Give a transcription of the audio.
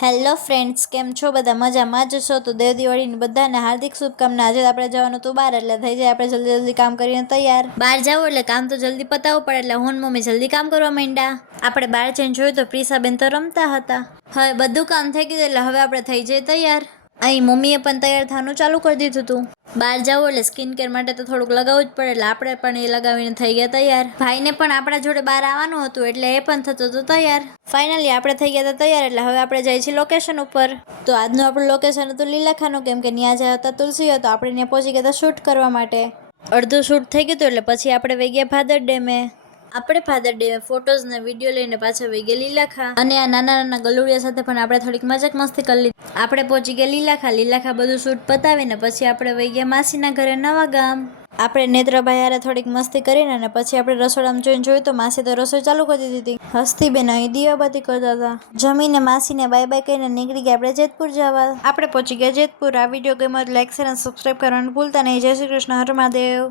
Hello friends, કેમ છો બધા? મજામાં જ છો? તો દેવ દિવાળીની બધાને હાર્દિક શુભકામના. આજે આપણે જવાનું હતું બહાર, એટલે થઈ જાય આપણે જલ્દી જલ્દી કામ કરીને તૈયાર. બહાર જવું એટલે કામ તો જલ્દી પતાવવું પડે, એટલે હું મમ્મી જલ્દી કામ કરવા માંડ્યા. આપણે બહાર જઈને જોયું તો પ્રિસાબેન તો રમતા હતા. હવે બધું કામ થઈ ગયું એટલે હવે આપણે થઈ જઈએ તૈયાર. અહીં મમ્મીએ પણ તૈયાર થવાનું ચાલુ કરી દીધું હતું. બહાર જવું એટલે સ્કિન કેર માટે તો થોડુંક લગાવવું જ પડે, એટલે આપણે પણ એ લગાવીને થઈ ગયા તૈયાર. ભાઈને પણ આપણા જોડે બહાર આવવાનું હતું, એટલે એ પણ થતું હતું તૈયાર. ફાઇનલી આપણે થઈ ગયા હતા તૈયાર, એટલે હવે આપણે જઈએ છીએ લોકેશન ઉપર. તો આજનું આપણું લોકેશન હતું લીલાખાનું, કેમ કે ત્યાં જ્યાં હતા તુલસી હતો, આપણે ત્યાં પહોંચી ગયા હતા શૂટ કરવા માટે. અડધું શૂટ થઈ ગયું હતું એટલે પછી આપણે વહી ગયા ફાધર ડેમે. આપણે ફાધર ડે ફોટોઝ ને વિડીયો લઈને પાછા વહી ગયા લીલાખા. અને આ નાના નાના ગલુડિયા સાથે પણ આપણે થોડીક મજાક મસ્તી કરી લીધી. આપણે પહોંચી ગયા લીલાખા બધું શૂટ પતાવીને પછી આપણે વહી ગયા માસીના ઘરે નવા ગામ. આપણે નેત્રભાઈ હારે થોડીક મસ્તી કરીને અને પછી આપણે રસોડામાં જોયું તો માસી તો રસોઈ ચાલુ કરી દીધી હતી. હસ્તી બેન અહીં દીવાબત્તી કરતા હતા. જમીને માસીને બાય બાય કહીને નીકળી ગયા આપણે જેતપુર જવા. આપણે પહોંચી ગયા જેતપુર. આ વિડીયો ગમ્યો તો લાઈક શેર અને સબસ્ક્રાઈબ કરવાનું ભૂલતા નહીં. જય શ્રી કૃષ્ણ. હર મહાદેવ.